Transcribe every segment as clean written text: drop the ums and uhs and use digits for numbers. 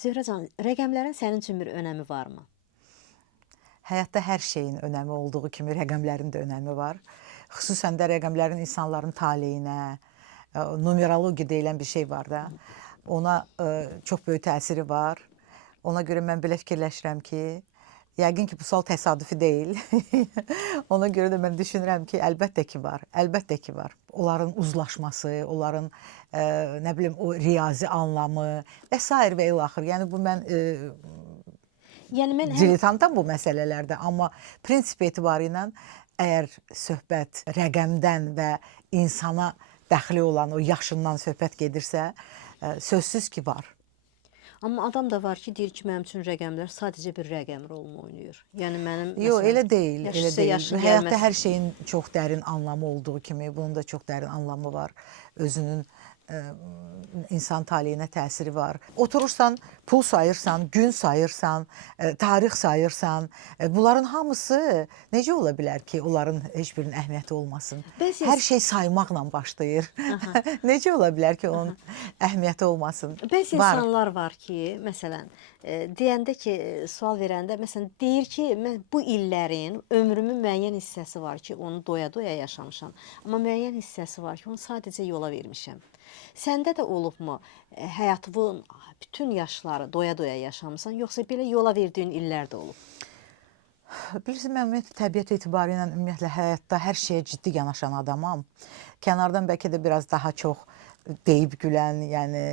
Zöhrəcan, rəqəmlərin sənin üçün bir önəmi varmı? Həyatda hər şeyin önəmi olduğu kimi rəqəmlərin də önəmi var. Xüsusən də rəqəmlərin insanların taleyinə, numerologiya deyilən bir şey var da, ona çox böyük təsiri var. Ona görə mən belə fikirləşirəm ki, yəqin ki, bu sual təsadüfi deyil. Ona görə də mən düşünürəm ki, əlbəttə ki var, əlbəttə ki var. Onların uzlaşması, onların nə bilim o riyazi anlamı və s. və ilaxır. Yəni bu mən Yəni mən diletantam bu məsələlərdə, amma prinsip etibarı ilə əgər söhbət rəqəmdən və insana dəxli olan o yaşından söhbət gedirsə, sözsüz ki var. Amma adam da var ki, deyir ki, mənim üçün rəqəmlər sadəcə bir rəqəm rolunu oynayır. Yəni mənim Yox, elə deyil, yaş elə isə deyil. yaşın Həyatda gəlməsi. hər şeyin çox dərin anlamı olduğu kimi, bunun da çox dərin anlamı var. Özünün insan taleyinə təsiri var. Oturursan, pul sayırsan, gün sayırsan, tarix sayırsan, bunların hamısı necə ola bilər ki, onların heç birinin əhəmiyyəti olmasın? Bəzi Hər şey saymaqla başlayır. Necə ola bilər ki, onun əhəmiyyəti olmasın? Bəzi Var. insanlar var ki, məsələn, deyəndə ki, sual verəndə, məsələn, deyir ki, mən bu illərin ömrümün müəyyən hissəsi var ki, onu doya-doya yaşamışam. Amma müəyyən hissəsi var ki, onu sadəcə yola vermişəm. Səndə də olubmu, həyatının bütün yaşları doya-doya yaşamısan, yoxsa belə yola verdiyin illər də olub? Bilirsin, mən ümumiyyətlə təbiət etibarı ilə ümumiyyətlə həyatda hər şeyə ciddi yanaşan adamam. Kənardan bəlkə də biraz daha çox deyib gülən, yəni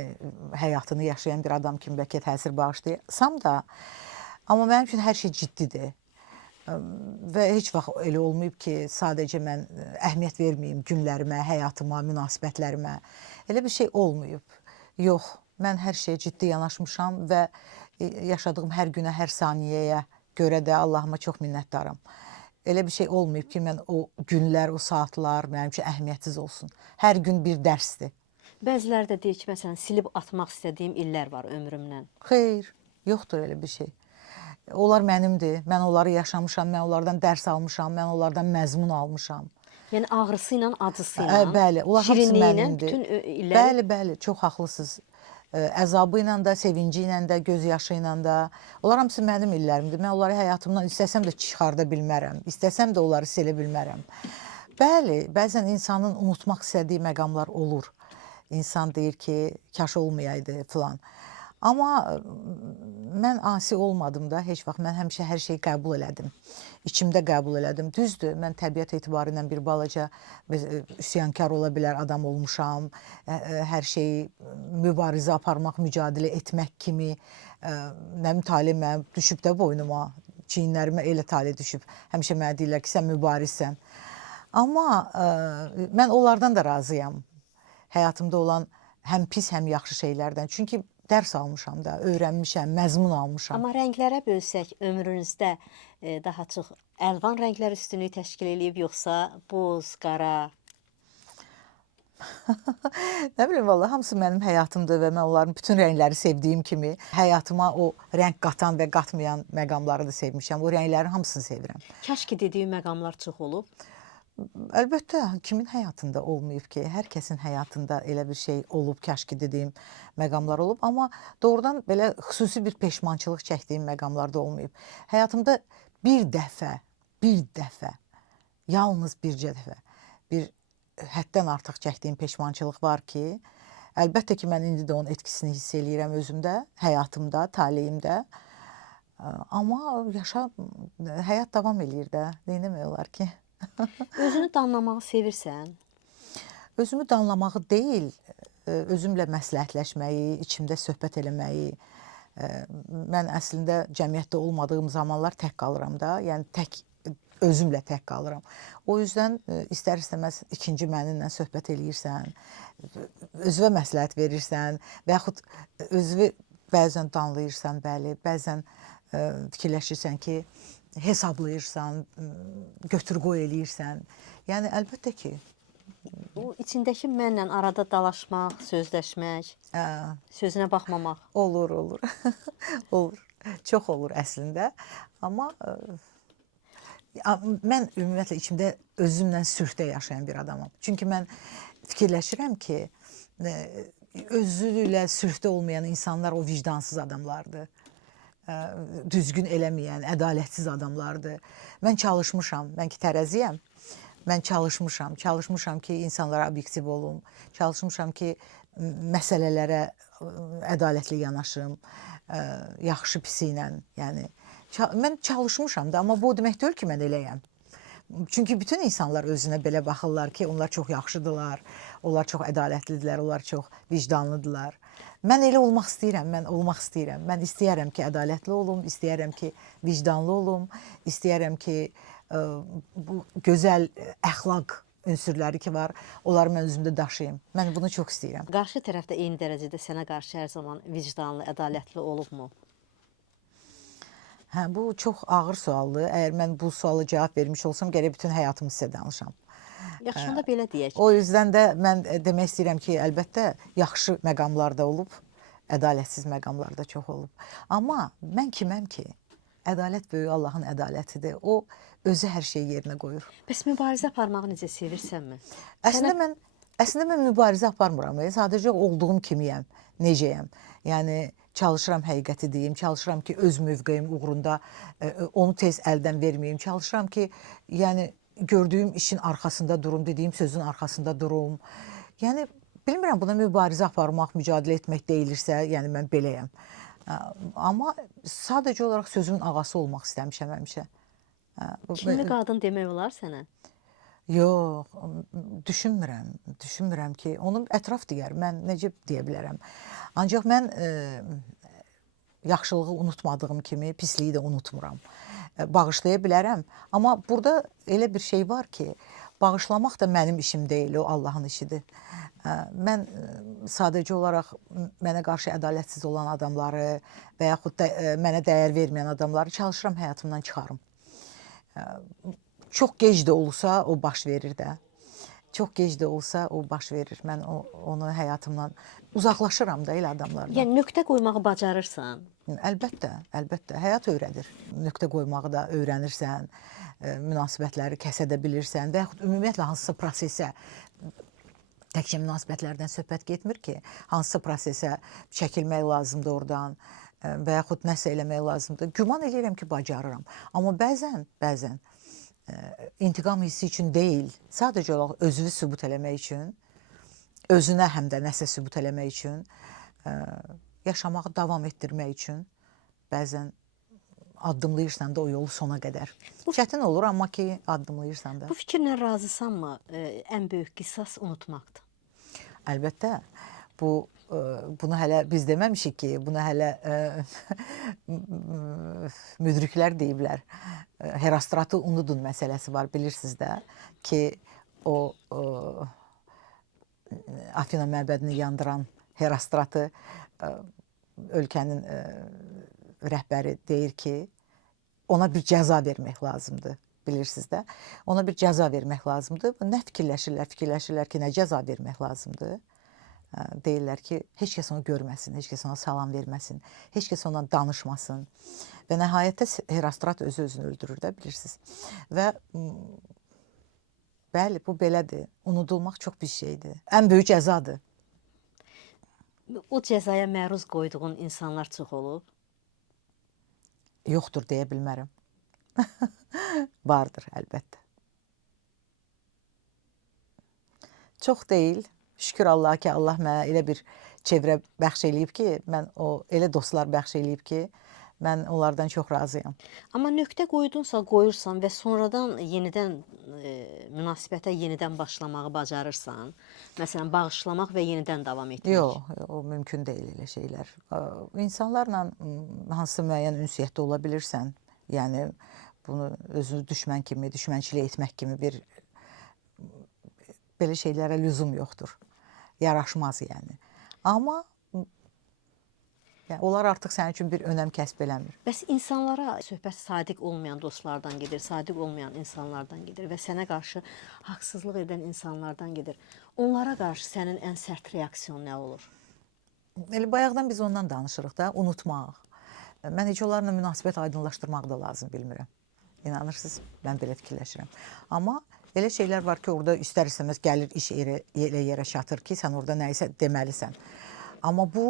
həyatını yaşayan bir adam kimi bəlkə təsir bağışlayırsam da, amma mənim üçün hər şey ciddidir. Və heç vaxt elə olmayıb ki, sadəcə mən əhəmiyyət verməyim günlərimə, həyatıma, münasibətlərimə. Elə bir şey olmayıb. Yox, mən hər şeyə ciddi yanaşmışam və yaşadığım hər günə, hər saniyəyə görə də Allahıma çox minnətdaram. Elə bir şey olmayıb ki, mən o günlər, o saatlar mənim üçün əhəmiyyətsiz olsun. Hər gün bir dərsdir. Bəziləri də deyir ki, məsələn, silib atmaq istədiyim illər var ömrümdən. Xeyr, yoxdur elə bir şey. Onlar mənimdir, mən onları yaşamışam, mən onlardan dərs almışam, mən onlardan məzmun almışam. Yəni ağrısı ilə, acısı ilə, Bəli, onlar hamısı şirinliyi ilə mənimdir. bütün illəri. Bəli, bəli, çox haqlısınız. Əzabı ilə də, sevinci ilə də, göz yaşı ilə də. Onlar hamısı mənim illərimdir. Mən onları həyatımdan istəsəm də çıxarda bilmərəm. İstəsəm də onları silə bilmərəm. Bəli, bəzən insanın unutmaq istədiyi məqamlar olur. İnsan deyir ki, kaş olmayaydı filan. Amma mən asi olmadım da heç vaxt. Mən həmişə hər şeyi qəbul elədim. İçimdə qəbul elədim. Düzdür, mən təbiət etibarı ilə bir balaca üsyankar ola bilər adam olmuşam. Hər şeyi mübarizə aparmaq, mücadilə etmək kimi nə taley mənə düşüb də boynuma, çiyinlərimə elə taley düşüb. Həmişə mənə deyirlər ki, sən mübarizsən. Amma mən onlardan da razıyam. Həyatımda olan həm pis, həm yaxşı şeylərdən. Çünki dərs almışam da, öyrənmişəm, məzmun almışam. Amma rənglərə bölsək ömrünüzdə daha çox əlvan rənglər üstünlüyü təşkil edib, yoxsa boz, qara? Nə bilim, vallahi hamısı mənim həyatımdır və mən onların bütün rəngləri sevdiyim kimi həyatıma o rəng qatan və qatmayan məqamları da sevmişəm. O rənglərin hamısını sevirəm. Kaş ki dediyi məqamlar çox olub. Əlbəttə, kimin həyatında olmayıb ki? Hər kəsin həyatında elə bir şey olub, kaş ki dediyim məqamlar olub. Amma doğrudan belə xüsusi bir peşmançılıq çəkdiyim məqamlar da olmayıb. Həyatımda bir dəfə, yalnız bircə dəfə bir həddən artıq çəkdiyim peşmançılıq var ki, əlbəttə ki, mən indi də onun etkisini hiss eləyirəm özümdə, həyatımda, taleyimdə. Amma həyat davam eləyir də, neynəmək olar ki? Özünü danlamağı sevirsən? Özümü danlamağı deyil, özümlə məsləhətləşməyi, içimdə söhbət eləməyi. Mən əslində cəmiyyətdə olmadığım zamanlar tək qalıram da, yəni özümlə tək qalıram. O yüzden istər-istəməz ikinci məninlə söhbət eləyirsən, özünə məsləhət verirsən və yaxud özünü bəzən danlayırsan, bəli, bəzən fikirləşirsən ki, hesablayırsan, götür-qoy eləyirsən. Yəni, əlbəttə ki. O içindəki mənlə arada dalaşmaq, sözləşmək, sözünə baxmamaq. Olur. Olur. Çox olur əslində. Amma mən ümumiyyətlə içimdə özümlə sülhdə yaşayan bir adamam. Çünki mən fikirləşirəm ki, özü ilə sülhdə olmayan insanlar o vicdansız adamlardır. Düzgün eləməyən, ədalətsiz adamlardır. Mən çalışmışam, mən ki tərəziyəm. Mən çalışmışam ki, insanlara obyektiv olum. Çalışmışam ki, məsələlərə ədalətli yanaşım, yaxşı pisi ilə. Yəni mən çalışmışam da, amma bu o demək deyil ki, mən eləyəm. Çünki bütün insanlar özünə belə baxırlar ki, onlar çox yaxşıdırlar, onlar çox ədalətlidirlər, onlar çox vicdanlıdırlar. Mən elə olmaq istəyirəm, mən olmaq istəyirəm. Mən istəyərəm ki, ədalətli olum, istəyərəm ki, vicdanlı olum, istəyərəm ki, bu gözəl əxlaq ünsürləri ki var, onları mən özümdə daşıyım. Mən bunu çox istəyirəm. Qarşı tərəfdə eyni dərəcədə sənə qarşı hər zaman vicdanlı, ədalətli olubmu? Hə, bu çox ağır sualdır. Əgər mən bu suala cavab vermiş olsam, gərək bütün həyatımı sizə danışam. Yaxşı, onda belə deyək. O yüzden də mən demək istəyirəm ki, əlbəttə yaxşı məqamlarda olub, ədalətsiz məqamlarda çox olub. Amma mən kiməm ki? Ədalət böyük Allahın ədalətidir. O özü hər şeyi yerinə qoyur. Bəs mübarizə aparmağı necə sevirsənmi? Əslində mən mübarizə aparmıram. Sadəcə olduğum kimiyəm, necəyəm. Yəni çalışıram həqiqəti deyim, çalışıram ki, öz mövqeyim uğrunda onu tez əldən verməyim. Çalışıram ki, yəni gördüyüm işin arxasında durum, dediyim sözün arxasında durum. Yəni bilmirəm, buna mübarizə aparmaq, mücadilə etmək deyilirsə, yəni mən beləyəm. Amma sadəcə olaraq sözümün ağası olmaq istəmişəm həmişə. Kimli qadın demək olar sənə? Yox, düşünmürəm ki, onu ətraf deyər, mən necə deyə bilərəm. Ancaq mən yaxşılığı unutmadığım kimi pisliyi də unutmuram. Bağışlaya bilərəm, amma burada elə bir şey var ki, bağışlamaq da mənim işim deyil, o Allahın işidir. Mən sadəcə olaraq mənə qarşı ədalətsiz olan adamları və yaxud da mənə dəyər verməyən adamları çalışıram həyatımdan çıxarım. Çox gec də olsa o baş verir də. Çox gec də olsa o baş verir. Mən onu həyatımdan uzaqlaşıram da elə adamlardan. Yəni nöqtə qoymağı bacarırsan? Əlbəttə, əlbəttə. Həyat öyrədir. Nöqtə qoymağı da öyrənirsən, münasibətləri kəsə də bilirsən və yaxud ümumiyyətlə hansısa prosesə, təkcə münasibətlərdən söhbət getmir ki, hansısa prosesə çəkilmək lazımdır oradan və yaxud nəsə eləmək lazımdır. Güman edirəm ki, bacarıram. Amma bəzən intiqam hissi üçün deyil, sadəcə olaraq özünü sübut eləmək üçün, özünə həm də nəsə sübut eləmək üçün, yaşamağı davam etdirmək üçün bəzən addımlayırsan da o yolu sona qədər. Çətin olur, amma ki, addımlayırsan da. Bu fikirlə razısanmı? Ən böyük qisas unutmaqdır. Əlbəttə, bunu hələ biz deməmişik ki, bunu hələ müdriklər deyiblər. Herostratı unudun məsələsi var, bilirsiniz də ki, o Afina məbədini yandıran Herostratı ölkənin rəhbəri deyir ki, ona bir cəza vermək lazımdır, bilirsiniz də. Ona bir cəza vermək lazımdır. Nə fikirləşirlər ki, nə cəza vermək lazımdır? Deyirlər ki, heç kəs onu görməsin, heç kəs ona salam verməsin, heç kəs ona danışmasın. Və nəhayətdə Herostrat özünü öldürür də, bilirsiniz. Və bəli, bu belədir. Unudulmaq çox bir şeydir. Ən böyük cəzadır. O cəzaya məruz qoyduğun insanlar çox olub? Yoxdur deyə bilmərəm. Vardır, əlbəttə. Çox deyil. Şükür Allaha ki, Allah mənə elə bir çevrə bəxş eləyib ki, elə dostlar bəxş eləyib ki, mən onlardan çox razıyam. Amma nöqtə qoyursan və sonradan yenidən münasibətə yenidən başlamağı bacarırsan, məsələn, bağışlamaq və yenidən davam etmək. Yox, o mümkün deyil elə şeylər. İnsanlarla hansısa müəyyən ünsiyyətdə ola bilirsən, yəni bunu özünü düşmən kimi, düşmənçilik etmək kimi bir belə şeylərə lüzum yoxdur. Yaraşmaz yəni. Amma onlar artıq sənin üçün bir önəm kəsb eləmir. Bəs insanlara söhbət sadiq olmayan dostlardan gedir, sadiq olmayan insanlardan gedir və sənə qarşı haqsızlıq edən insanlardan gedir. Onlara qarşı sənin ən sərt reaksiyon nə olur? Elə bayaqdan biz ondan danışırıq da, unutmaq. Mən heç onlarla münasibət aydınlaşdırmaq da lazım bilmirəm. İnanırsınız, mən belə fikirləşirəm. Amma elə şeylər var ki, orada istər-istəməz gəlir iş elə yerə çatır ki, sən orada nəyisə deməlisən. Amma bu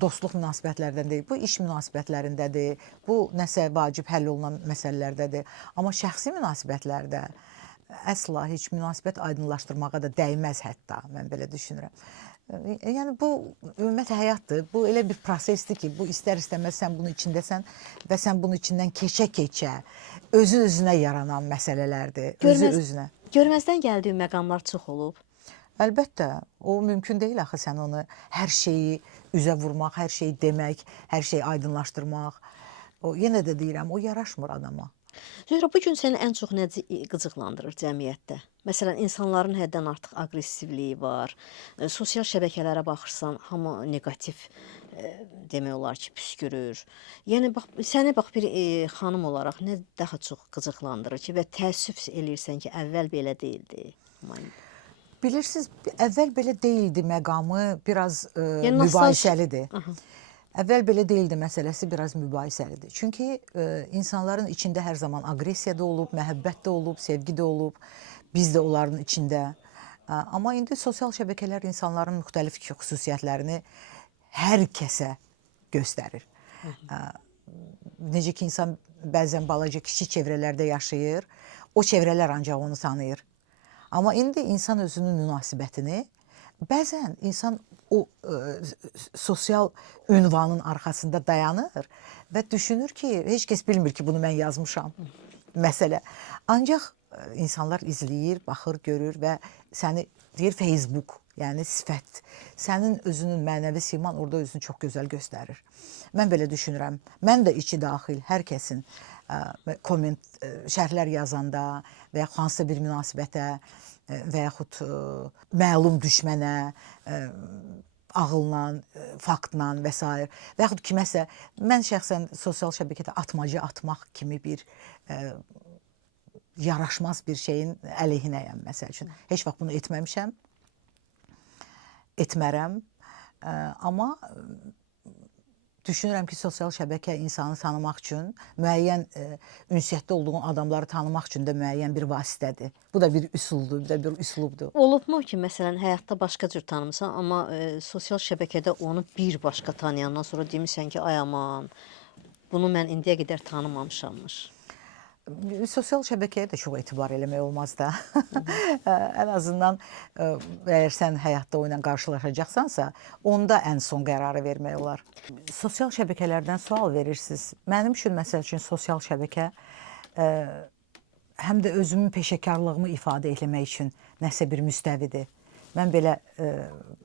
dostluq münasibətlərdən deyil, bu iş münasibətlərindədir, bu nəsə vacib həll olunan məsələlərdədir. Amma şəxsi münasibətlərdə əsla heç münasibət aydınlaşdırmağa da dəyməz hətta, mən belə düşünürəm. Yəni bu ümumiyyətlə həyatdır. Bu elə bir prosesdir ki, bu istər-istəməz sən bunun içindəsən və sən bunun içindən keçə-keçə özü-özünə yaranan məsələlərdir. Özü-özünə. Görməzdən gəldiyi məqamlar çox olub. Əlbəttə, o mümkün deyil axı sən onu hər şeyi üzə vurmaq, hər şeyi demək, hər şeyi aydınlaşdırmaq. O yenə də deyirəm, o yaraşmır adama. Zöhrə, bu gün səni ən çox nə qıcıqlandırır cəmiyyətdə? Məsələn, insanların həddən artıq aqressivliyi var. Sosial şəbəkələrə baxırsan, hamı negativ demək olar ki, püskürür. Yəni bax, səni bax bir xanım olaraq nə daha çox qıcıqlandırır ki və təəssüf eləyirsən ki, əvvəl belə deyildi. Bilirsiniz, əvvəl belə deyildi məqamı biraz Yəni mübahisəlidir. Aha. Əvvəl belə deyildi məsələsi biraz mübahisəlidir. Çünki insanların içində hər zaman aqressiya da olub, məhəbbət də olub, sevgi də olub. Biz də onların içində. Amma indi sosial şəbəkələr insanların müxtəlif xüsusiyyətlərini hər kəsə göstərir. Necə ki, insan bəzən balaca kiçik çevrələrdə yaşayır, o çevrələr ancaq onu tanıyır. Amma indi insan özünün münasibətini, bəzən insan o sosial ünvanın arxasında dayanır və düşünür ki, heç kəs bilmir ki, bunu mən yazmışam. Məsələ. Ancaq insanlar izləyir, baxır, görür və səni deyir Facebook, yəni sifət. Sənin özünün mənəvi siman orada özünü çox gözəl göstərir. Mən belə düşünürəm. Mən də içi daxil hər kəsin komment, şərhlər yazanda və ya hansısa bir münasibətə və yaxud məlum düşmənə ağılla, faktla və s. və yaxud kiməsə, mən şəxsən sosial şəbəkədə atmacı atmaq kimi bir yaraşmaz bir şeyin əleyhinəyəm, məsəl üçün. Heç vaxt bunu etməmişəm, etmərəm, amma düşünürəm ki, sosial şəbəkə insanı tanımaq üçün, müəyyən ünsiyyətdə olduğun adamları tanımaq üçün də müəyyən bir vasitədir. Bu da bir üsuldur, bu da bir üslubdur. Olubmu ki, məsələn, həyatda başqa cür tanımısan, amma sosial şəbəkədə onu bir başqa tanıyandan sonra demirsən ki, ay aman, bunu mən indiyə qədər tanımamışammış. Sosial şəbəkəyə də çox etibar eləmək olmaz da. Ən azından əgər sən həyatda o ilə qarşılaşacaqsansa, onda ən son qərarı vermək olar. Sosial şəbəkələrdən sual verirsiniz. Mənim üçün, məsəl üçün, sosial şəbəkə həm də özümün peşəkarlığımı ifadə etmək üçün nəsə bir müstəvidir. Mən belə,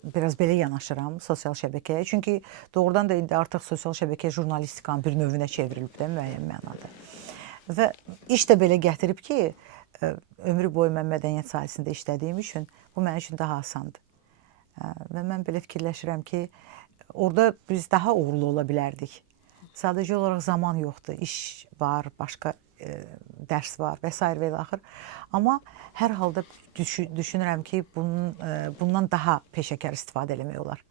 biraz belə yanaşıram sosial şəbəkəyə. Çünki doğrudan da indi artıq sosial şəbəkə jurnalistikanın bir növünə çevrilib də müəyyən mənada. Və iş də belə gətirib ki, ömrü boyu mən mədəniyyət sahəsində işlədiyim üçün bu mənim üçün daha asandır. Və mən belə fikirləşirəm ki, orada biz daha uğurlu ola bilərdik. Sadəcə olaraq zaman yoxdur, iş var, başqa dərs var və s. və axır. Amma hər halda düşünürəm ki, bundan daha peşəkar istifadə eləmək olar.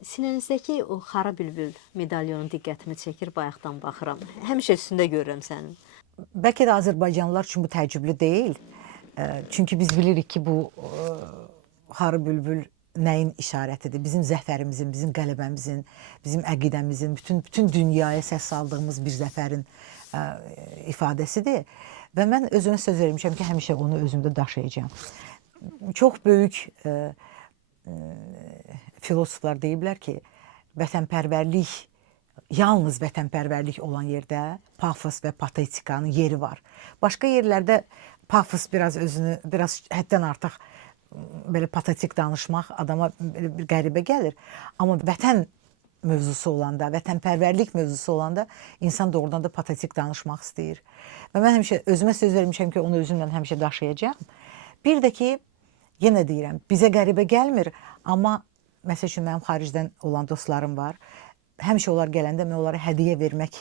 Sinənizdəki o xara bülbül medalyonun diqqətimi çəkir, bayaqdan baxıram. Həmişə üstündə görürəm sənin. Bəlkə də Azərbaycanlılar üçün bu təəccüblü deyil. Çünki biz bilirik ki, bu xara bülbül nəyin işarətidir? Bizim zəfərimizin, bizim qələbəmizin, bizim əqidəmizin, bütün dünyaya səs saldığımız bir zəfərin ifadəsidir. Və mən özümə söz vermişəm ki, həmişə onu özümdə daşıyacağam. Çox böyük filosoflar deyiblər ki, vətənpərvərlik, yalnız vətənpərvərlik olan yerdə pafos və patetikanın yeri var. Başqa yerlərdə pafos biraz həddən artıq belə patetik danışmaq adama bir qəribə gəlir. Amma vətən mövzusu olanda, vətənpərvərlik mövzusu olanda insan doğrudan da patetik danışmaq istəyir. Və mən həmişə özümə söz vermişəm ki, onu özümlə həmişə daşıyacağam. Bir də ki, yenə deyirəm, bizə qəribə gəlmir, amma məsəl üçün mənim xaricdən olan dostlarım var. Həmişə onlar gələndə mən onlara hədiyyə vermək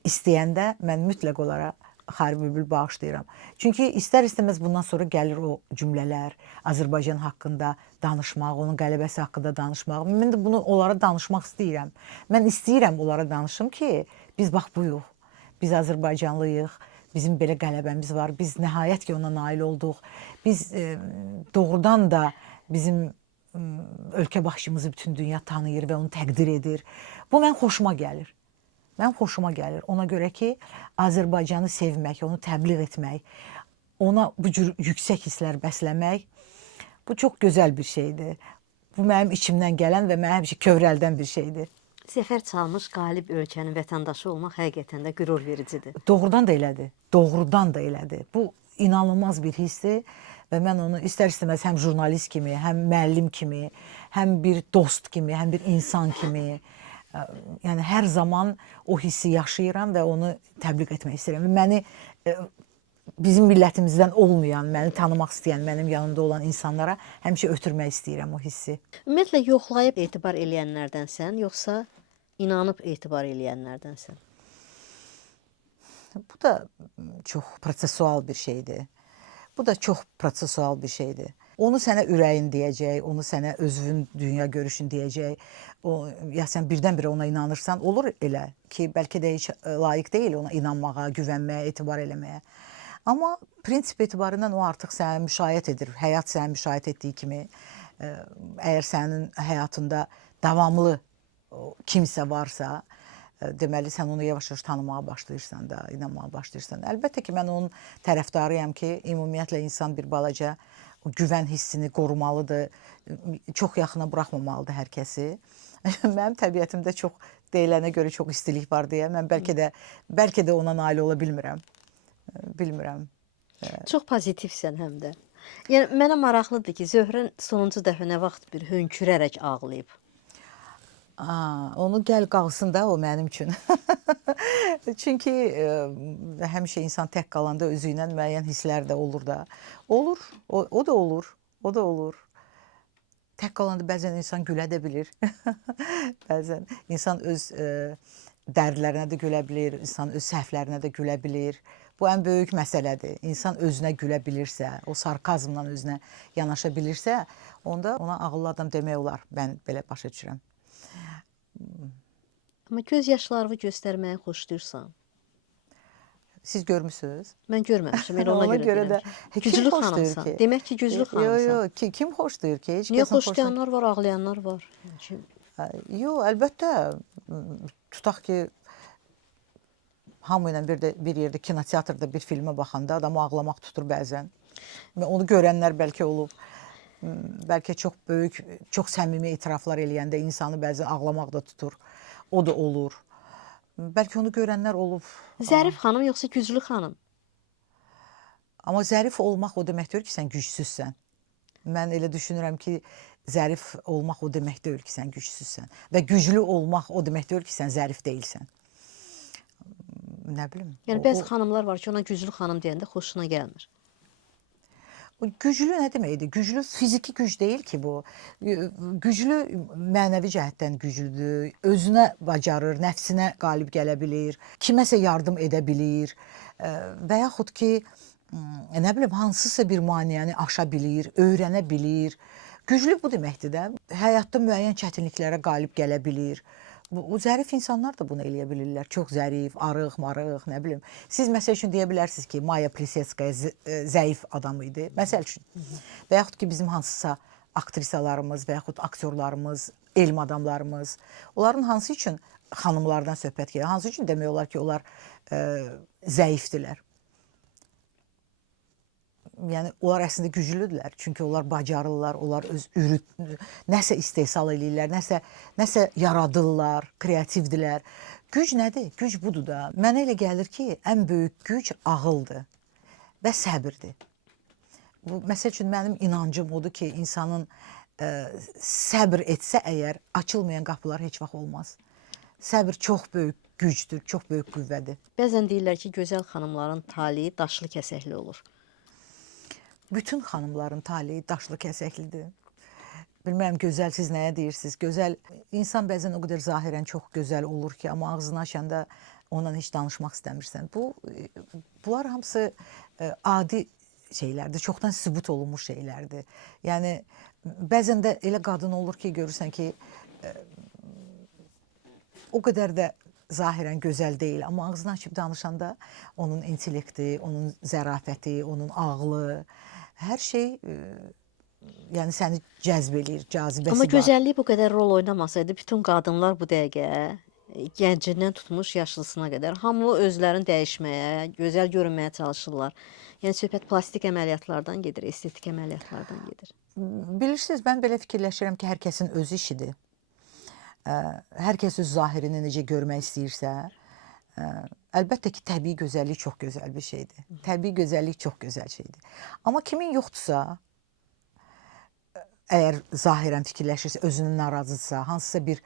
istəyəndə mən mütləq onlara xara bülbül bağışlayıram. Çünki istər-istəməz bundan sonra gəlir o cümlələr, Azərbaycan haqqında danışmaq, onun qələbəsi haqqında danışmaq. Mən də bunu onlara danışmaq istəyirəm. Mən istəyirəm onlara danışım ki, biz bax buyuq, biz Azərbaycanlıyıq, bizim belə qələbəmiz var, biz nəhayət ki ona nail olduq. Biz doğrudan da bizim ölkə başçımızı bütün dünya tanıyır və onu təqdir edir. Bu mən xoşuma gəlir. Mənim xoşuma gəlir. Ona görə ki, Azərbaycanı sevmək, onu təbliğ etmək, ona bu cür yüksək hisslər bəsləmək, bu çox gözəl bir şeydir. Bu mənim içimdən gələn və mənə həmişə kövrəldən bir şeydir. Zəfər çalmış qalib ölkənin vətəndaşı olmaq həqiqətən də qürur vericidir. Doğrudan da elədir. Doğrudan da elədir. Bu inanılmaz bir hissdir və mən onu istər-istəməz həm jurnalist kimi, həm müəllim kimi, həm bir dost kimi, həm bir insan kimi, yəni hər zaman o hissi yaşayıram və onu təbliğ etmək istəyirəm. Məni bizim millətimizdən olmayan, məni tanımaq istəyən, mənim yanımda olan insanlara həmişə ötürmək istəyirəm o hissi. Ümumiyyətlə yoxlayıb etibar eləyənlərdənsən, yoxsa inanıb etibar eləyənlərdənsən? Bu da çox prosesual bir şeydir. Bu da çox prosesual bir şeydir. Onu sənə ürəyin deyəcək, onu sənə özünün dünya görüşün deyəcək. Ya sən birdən-birə ona inanırsan, olur elə ki, bəlkə də heç layiq deyil ona inanmağa, güvənməyə, etibar eləməyə. Amma prinsip etibarından o artıq səni müşayiət edir. Həyat səni müşayiət etdiyi kimi, əgər sənin həyatında davamlı kimsə varsa, deməli sən onu yavaş-yavaş tanımağa başlayırsan da, inanmağa başlayırsan. Əlbəttə ki, mən onun tərəfdarıyam ki, ümumiyyətlə insan bir balaca o güvən hissini qorumalıdır, çox yaxına buraxmamalıdır hər kəsi. Mənim təbiətimdə çox deyilənə görə çox istilik var deyə mən bəlkə də ona nail ola bilmirəm. Bilmirəm. Çox pozitivsən həm də. Yəni mənə maraqlıdır ki, Zöhrən sonuncu dəfə nə vaxt bir hönkürərək ağlayıb? Onu gəl qalsın da o mənim üçün. Çünki həmişə insan tək qalanda özü ilə müəyyən hisslər də olur da. Olur, o da olur, o da olur. Tək qalanda bəzən insan gülə də bilir. Bəzən insan öz dərdlərinə də gülə bilir, insan öz səhvlərinə də gülə bilir. Bu ən böyük məsələdir. İnsan özünə gülə bilirsə, o sarkazmla özünə yanaşa bilirsə, onda ona ağıllı adam demək olar. Mən belə başa düşürəm. Amma göz yaşlarını göstərməyi xoşlayırsan. Siz görmüsünüz? Mən görməmişəm, elə ona görə deyirəm. Güclü xanımsan. Demək ki, güclü xanımsan. Yox, kim xoşlayır ki? Niyə xoşlayanlar var, ağlayanlar var? Yox, əlbəttə. Tutaq ki, hamı ilə bir yerdə kinoteatrda bir filmə baxanda adamı ağlamaq tutur bəzən. Onu görənlər bəlkə olub. Bəlkə çox böyük, çox səmimi etiraflar eləyəndə insanı bəzən ağlamaq da tutur. O da olur. Bəlkə onu görənlər olub. Zərif xanım yoxsa güclü xanım? Amma zərif olmaq o demək deyil ki, sən gücsüzsən. Mən elə düşünürəm ki, zərif olmaq o demək deyil ki, sən gücsüzsən. Və güclü olmaq o demək deyil ki, sən zərif deyilsən. Nə bilim. Yəni bəzi xanımlar var ki, ona güclü xanım deyəndə xoşuna gəlmir. Güclü nə deməkdir? Güclü fiziki güc deyil ki bu. Güclü mənəvi cəhətdən güclüdür. Özünə bacarır, nəfsinə qalib gələ bilir, kiməsə yardım edə bilir və yaxud ki, nə bilim, hansısa bir maneəni aşa bilir, öyrənə bilir. Güclü bu deməkdir də. Həyatda müəyyən çətinliklərə qalib gələ bilir. Bu zərif insanlar da bunu eləyə bilirlər. Çox zərif, arıq, marıq, nə bilim. Siz məsəl üçün deyə bilərsiniz ki, Maya Plisetskaya zəif adam idi. Məsəl üçün. Və yaxud ki, bizim hansısa aktrisalarımız və yaxud aktyorlarımız, elm adamlarımız, onların hansı üçün xanımlardan söhbət gedir? Hansı üçün demək olar ki, onlar zəifdirlər? Yəni, onlar əslində güclüdürlər. Çünki onlar bacarırlar, onlar nəsə istehsal edirlər, nəsə yaradırlar, kreativdirlər. Güc nədir? Güc budur da. Mənə elə gəlir ki, ən böyük güc ağıldır və səbirdir. Məsəl üçün, mənim inancım odur ki, insanın səbir etsə əgər, açılmayan qapılar heç vaxt olmaz. Səbir çox böyük gücdür, çox böyük qüvvədir. Bəzən deyirlər ki, gözəl xanımların taliyi daşlı kəsəkli olur. Bütün xanımların taliyi daşlı kəsəklidir. Bilmərəm, gözəl siz nəyə deyirsiniz? Gözəl, insan bəzən o qədər zahirən çox gözəl olur ki, amma ağzını açanda ondan heç danışmaq istəmirsən. Bunlar hamısı adi şeylərdir, çoxdan sübut olunmuş şeylərdir. Yəni, bəzən də elə qadın olur ki, görürsən ki, o qədər də zahirən gözəl deyil, amma ağzını açıb danışanda onun intellekti, onun zərafəti, onun ağlı, hər şey yəni səni cəzb eləyir, cazibəsi Amma var. gözəllik bu qədər rol oynamasaydı, bütün qadınlar bu dəqiqə gəncindən tutmuş yaşlısına qədər hamı özlərini dəyişməyə, gözəl görünməyə çalışırlar. Yəni söhbət plastik əməliyyatlardan gedir, estetik əməliyyatlardan gedir. Bilirsiniz, mən belə fikirləşirəm ki, hər kəsin öz işidir. Hər kəs öz zahirini necə görmək istəyirsə, əlbəttə ki, təbii gözəllik çox gözəl bir şeydir. Təbii gözəllik çox gözəl şeydir. Amma kimin yoxdursa, əgər zahirən fikirləşirsə, özünü narazıdırsa, hansısa bir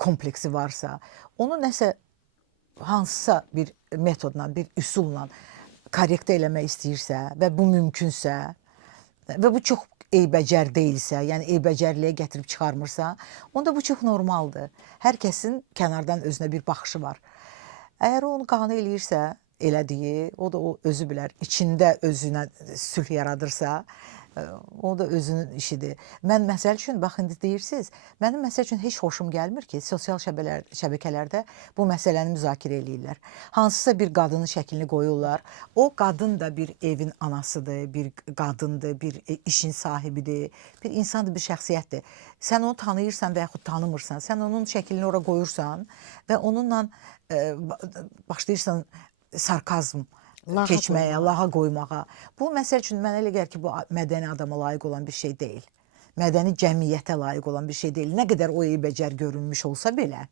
kompleksi varsa, onu nəsə hansısa bir metodla, bir üsulla korrektə eləmək istəyirsə və bu mümkünsə və bu çox eybəcər deyilsə, yəni eybəcərliyə gətirib çıxarmırsa, onda bu çox normaldır. Hər kəsin kənardan özünə bir baxışı var. Əgər onu qane eləyirsə, elədiyi, o da o özü bilər. İçində özünə sülh yaradırsa, o da özünün işidir. Mən məsəl üçün, bax indi deyirsiniz, mənim məsəl üçün heç xoşum gəlmir ki, sosial şəbəkələrdə bu məsələni müzakirə eləyirlər. Hansısa bir qadının şəklini qoyurlar. O qadın da bir evin anasıdır, bir qadındır, bir işin sahibidir, bir insandır, bir şəxsiyyətdir. Sən onu tanıyırsan və yaxud tanımırsan, sən onun şəklini ora qoyursan və onunla başlayırsan sarkazm keçməyə, lağa qoymağa. Bu, məsəl üçün, mənə elə gəlir ki, bu mədəni adama layiq olan bir şey deyil. Mədəni cəmiyyətə layiq olan bir şey deyil. Nə qədər o eybəcər görünmüş olsa belə,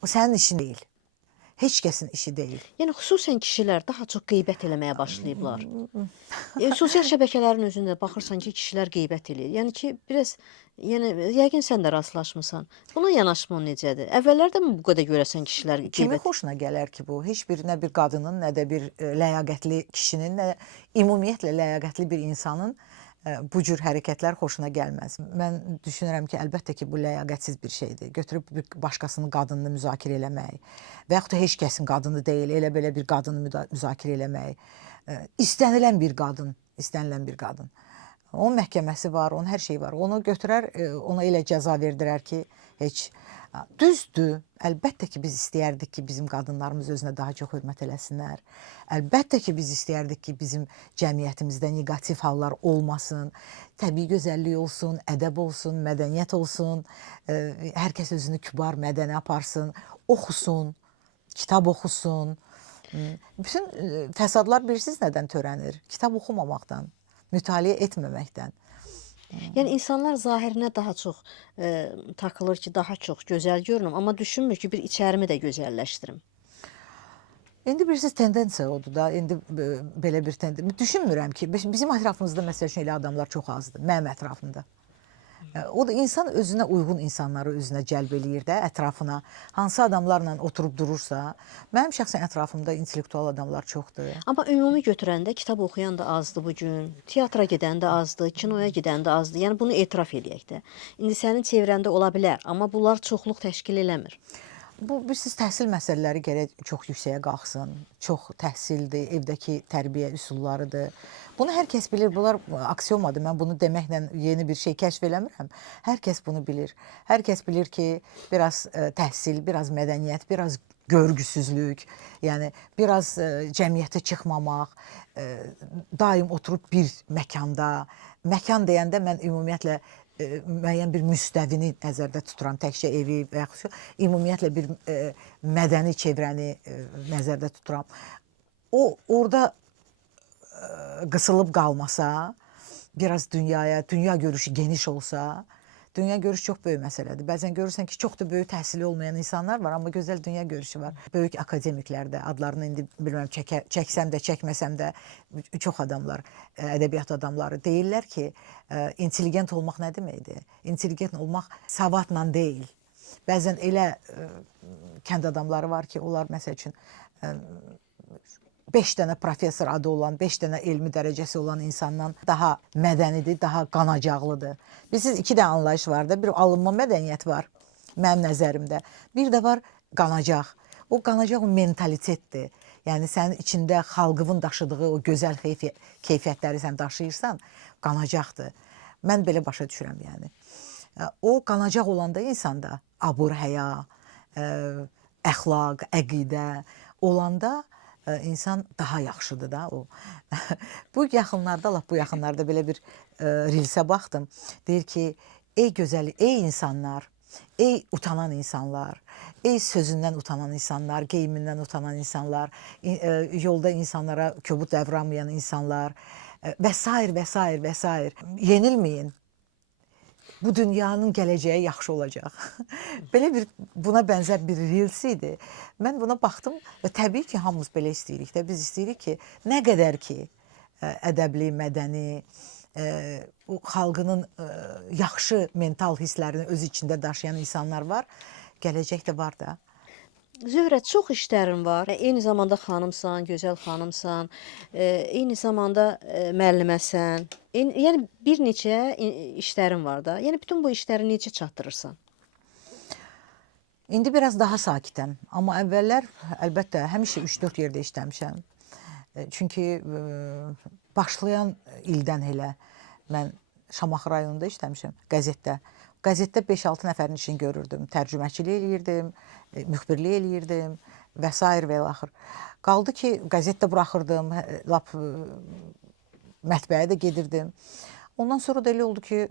o sənin işin deyil. Heç kəsin işi deyil. Yəni xüsusən kişilər daha çox qeybət eləməyə başlayıblar. Sosial şəbəkələrin özündə baxırsan ki, kişilər qeybət eləyir. Yəni ki, biraz yəqin sən də rastlaşmısan. Buna yanaşman necədir? Əvvəllərdə mi bu qədər görəsən kişilər Kimin qeybət? xoşuna gələr ki bu? Heç bir nə bir qadının, nə də bir ləyaqətli kişinin, nə ümumiyyətlə ləyaqətli bir insanın bu cür hərəkətlər xoşuna gəlməz. Mən düşünürəm ki, əlbəttə ki, bu ləyaqətsiz bir şeydir. Götürüb bir başqasının qadınını müzakirə eləmək və yaxud da heç kəsin qadını deyil, elə belə bir qadını müzakirə eləmək. İstənilən bir qadın, istənilən bir qadın. Onun məhkəməsi var, onun hər şeyi var. Onu götürər, ona elə cəza verdirər ki, heç düzdür. Əlbəttə ki, biz istəyərdik ki, bizim qadınlarımız özünə daha çox hörmət eləsinlər. Əlbəttə ki, biz istəyərdik ki, bizim cəmiyyətimizdə neqativ hallar olmasın. Təbii gözəllik olsun, ədəb olsun, mədəniyyət olsun. Hər kəs özünü kübar, mədəni aparsın, oxusun, kitab oxusun. Bütün fəsadlar bilirsiniz nədən törənir? Kitab oxumamaqdan, mütaliə etməməkdən. Yəni insanlar zahirinə daha çox takılır ki, daha çox gözəl görünüm, amma düşünmür ki, bir içərimi də gözəlləşdirim. İndi bilirsiniz, tendensiya odur da, indi belə bir tendensiya. Düşünmürəm ki, bizim ətrafımızda məsəl üçün elə adamlar çox azdır, mənim ətrafımda. O da insan özünə uyğun insanları özünə cəlb eləyir də, ətrafına. Hansı adamlarla oturub durursa, mənim şəxsən ətrafımda intellektual adamlar çoxdur. Amma ümumi götürəndə kitab oxuyan da azdır bu gün, teatra gedən də azdır, kinoya gedən də azdır. Yəni bunu etiraf eləyək də. İndi sənin çevrəndə ola bilər, amma bunlar çoxluq təşkil eləmir. Bu, bilirsiniz, təhsil məsələləri gərək çox yüksəyə qalxsın. Çox təhsildir, evdəki tərbiyə üsullarıdır. Bunu hər kəs bilir, bunlar aksiomadır. Mən bunu deməklə yeni bir şey kəşf eləmirəm. Hər kəs bunu bilir. Hər kəs bilir ki, biraz təhsil, biraz mədəniyyət, biraz görgüsüzlük, yəni biraz cəmiyyətə çıxmamaq, daim oturub bir məkanda. Məkan deyəndə mən ümumiyyətlə müəyyən bir müstəvini nəzərdə tuturam, təkcə evi və yaxud ümumiyyətlə bir mədəni çevrəni nəzərdə tuturam. O, orada qısılıb qalmasa, biraz dünya görüşü geniş olsa, dünya görüşü çox böyük məsələdir. Bəzən görürsən ki, çox da böyük təhsili olmayan insanlar var, amma gözəl dünya görüşü var. Böyük akademiklər də, adlarını indi bilməm, çəksəm də, çəkməsəm də çox adamlar, ədəbiyyat adamları deyirlər ki, intelligent olmaq nə deməkdir? Intelligent olmaq savadla deyil. Bəzən elə kənd adamları var ki, onlar məsəl üçün 5 dənə professor adı olan, 5 dənə elmi dərəcəsi olan insandan daha mədənidir, daha qanacaqlıdır. Bilirsiniz, iki dənə anlayış var da, bir alınma mədəniyyət var mənim nəzərimdə. Bir də var qanacaq. O qanacaq o mentalitetdir. Yəni sənin içində xalqının daşıdığı o gözəl keyfiyyətləri sən daşıyırsan, qanacaqdır. Mən belə başa düşürəm yəni. O qanacaq olanda insanda abur, həya, əxlaq, əqidə olanda insan daha yaxşıdır da o. Bu yaxınlarda, lap bu yaxınlarda belə bir rilsə baxdım. Deyir ki, ey gözəl, ey insanlar, ey utanan insanlar, ey sözündən utanan insanlar, geyimindən utanan insanlar, yolda insanlara kobud davranmayan insanlar və sair və sair və sair. Yenilməyin. Bu dünyanın gələcəyi yaxşı olacaq. Belə bir buna bənzər bir reels idi. Mən buna baxdım və təbii ki, hamımız belə istəyirik də. Biz istəyirik ki, nə qədər ki ədəbli, mədəni, o xalqının yaxşı mental hisslərini öz içində daşıyan insanlar var. Gələcək də var da. Zöhrə, çox işlərin var. Eyni zamanda xanımsan, gözəl xanımsan, eyni zamanda müəlliməsən. Yəni bir neçə işlərin var da. Yəni bütün bu işləri necə çatdırırsan? İndi biraz daha sakitəm. Amma əvvəllər əlbəttə həmişə 3-4 yerdə işləmişəm. Çünki başlayan ildən elə mən Şamaxı rayonunda işləmişəm, qəzetdə. Qəzetdə 5-6 nəfərin işini görürdüm. Tərcüməçilik eləyirdim, müxbirlik eləyirdim və s. və ilaxır. Qaldı ki, qəzetdə buraxırdım, lap mətbəyə də gedirdim. Ondan sonra da elə oldu ki,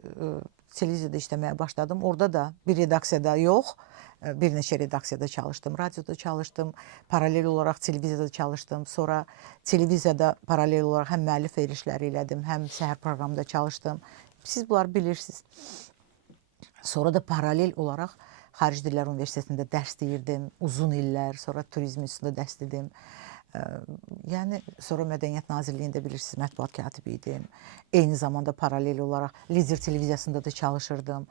televiziyada işləməyə başladım. Orada da bir redaksiyada yox, bir neçə redaksiyada çalışdım, radioda çalışdım, paralel olaraq televiziyada çalışdım. Sonra televiziyada paralel olaraq həm müəllif verilişləri elədim, həm səhər proqramında çalışdım. Siz bunları bilirsiniz. Sonra da paralel olaraq Xarici Dillər Universitetində dərs deyirdim, uzun illər, sonra turizm üstündə dərs dedim. Yəni, sonra Mədəniyyət Nazirliyində bilirsiniz, mətbuat katibi idim. Eyni zamanda paralel olaraq Lider televiziyasında da çalışırdım.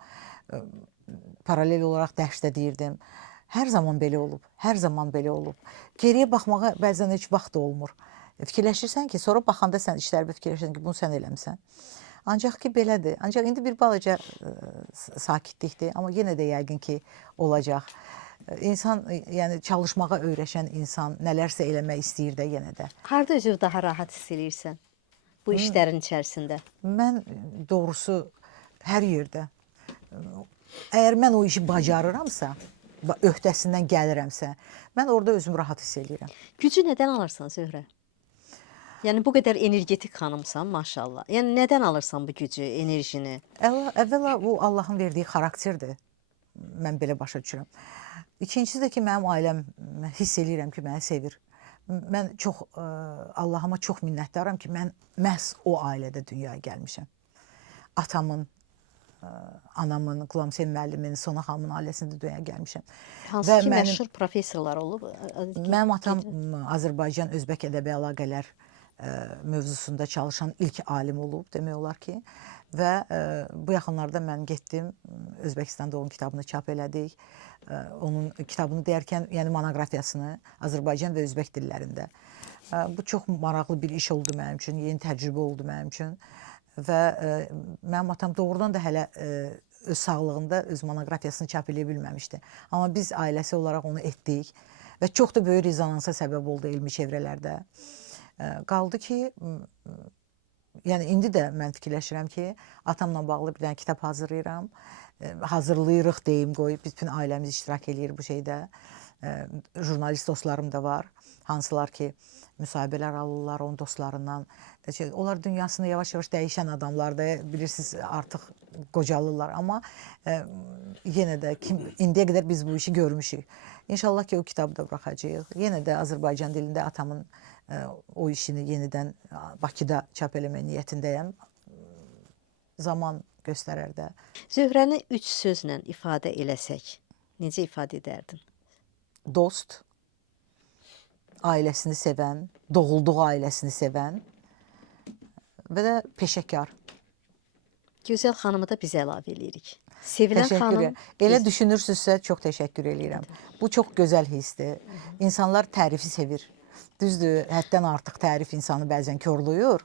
Paralel olaraq dərs də deyirdim. Hər zaman belə olub, hər zaman belə olub. Geriyə baxmağa bəzən heç vaxt da olmur. Fikirləşirsən ki, sonra baxanda sən işlərdə fikirləşirsən ki, bunu sən eləmisən. Ancaq ki, belədir. Ancaq indi bir balaca sakitlikdir, amma yenə də yəqin ki, olacaq. İnsan, yəni çalışmağa öyrəşən insan nələrsə eləmək istəyir də yenə də. Harda özünü daha rahat hiss eləyirsən bu işlərin içərisində? Mən doğrusu hər yerdə. Əgər mən o işi bacarıramsa, öhdəsindən gəlirəmsə, mən orada özümü rahat hiss eləyirəm. Gücü nədən alırsan Zöhrə? Yəni bu qədər energetik xanımsan, maşallah. Yəni nədən alırsan bu gücü, enerjini? Əvvəla bu Allahın verdiyi xarakterdir. Mən belə başa düşürəm. İkincisi də ki, mənim ailəm hiss eləyirəm ki, məni sevir. Mən çox Allahıma çox minnətdaram ki, mən məhz o ailədə dünyaya gəlmişəm. Atamın, anamın, Qulamsen müəllimin, Sona xanımın ailəsində dünyaya gəlmişəm. Hansı ki, məşhur professorlar olub? Mənim atam Azərbaycan-Özbək ədəbi əlaqələr mövzusunda çalışan ilk alim olub, demək olar ki. Və bu yaxınlarda mən getdim, Özbəkistanda onun kitabını çap elədik. Onun kitabını deyərkən, yəni monoqrafiyasını Azərbaycan və Özbək dillərində. Bu çox maraqlı bir iş oldu mənim üçün, yeni təcrübə oldu mənim üçün. Və mənim atam doğrudan da hələ öz sağlığında öz monoqrafiyasını çap eləyə bilməmişdi. Amma biz ailəsi olaraq onu etdik və çox da böyük rezonansa səbəb oldu elmi çevrələrdə. Qaldı ki, yəni indi də mən fikirləşirəm ki, atamla bağlı bir dənə kitab hazırlayıram. Hazırlayırıq deyim, qoy, bütün ailəmiz iştirak eləyir bu şeydə. Jurnalist dostlarım da var, hansılar ki, müsahibələr alırlar onun dostlarından. Onlar dünyasını yavaş-yavaş dəyişən adamlardır, bilirsiniz, artıq qocalırlar. Amma yenə də indiyə qədər biz bu işi görmüşük. İnşallah ki, o kitabı da buraxacağıq. Yenə də Azərbaycan dilində atamın o işini yenidən Bakıda çap eləmək niyyətindəyəm. Zaman göstərər də. Zöhrəni 3 sözlə ifadə eləsək, necə ifadə edərdin? Dost, ailəsini sevən, doğulduğu ailəsini sevən və də peşəkar. Gözəl xanımı da biz əlavə eləyirik. Sevilən xanım. Elə düşünürsünüzsə çox təşəkkür eləyirəm. Bu çox gözəl hissdir. İnsanlar tərifi sevir. Düzdür, həddən artıq tərif insanı bəzən korlayır.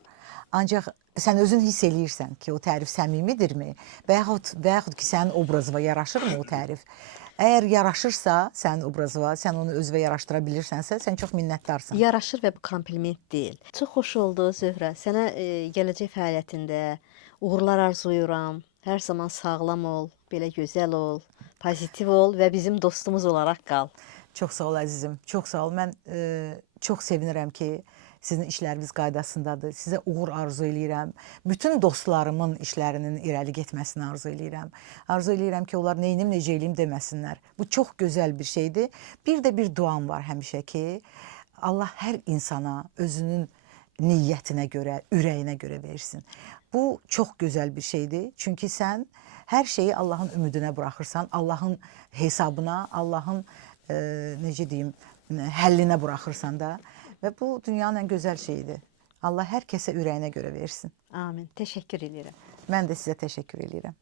Ancaq sən özün hiss eləyirsən ki, o tərif səmimidirmi? Və yaxud ki, sənin obrazına yaraşırmı o tərif? Əgər yaraşırsa sənin obrazına, sən onu özünə yaraşdıra bilirsənsə, sən çox minnətdarsan. Yaraşır və bu kompliment deyil. Çox xoş oldu Zöhrə. Sənə gələcək fəaliyyətində uğurlar arzuyuram. Hər zaman sağlam ol, belə gözəl ol, pozitiv ol və bizim dostumuz olaraq qal. Çox sağ ol əzizim, çox sağ ol. Mən çox sevinirəm ki, sizin işləriniz qaydasındadır. Sizə uğur arzu eləyirəm. Bütün dostlarımın işlərinin irəli getməsini arzu eləyirəm. Arzu eləyirəm ki, onlar neynim, necə eləyim deməsinlər. Bu çox gözəl bir şeydir. Bir də bir duam var həmişə ki, Allah hər insana özünün niyyətinə görə, ürəyinə görə versin. Bu çox gözəl bir şeydir. Çünki sən hər şeyi Allahın ümidinə buraxırsan, Allahın hesabına, Allahın necə deyim, həllinə buraxırsan da. Və bu dünyanın ən gözəl şeyidir. Allah hər kəsə ürəyinə görə versin. Amin. Təşəkkür edirəm. Mən də sizə təşəkkür edirəm.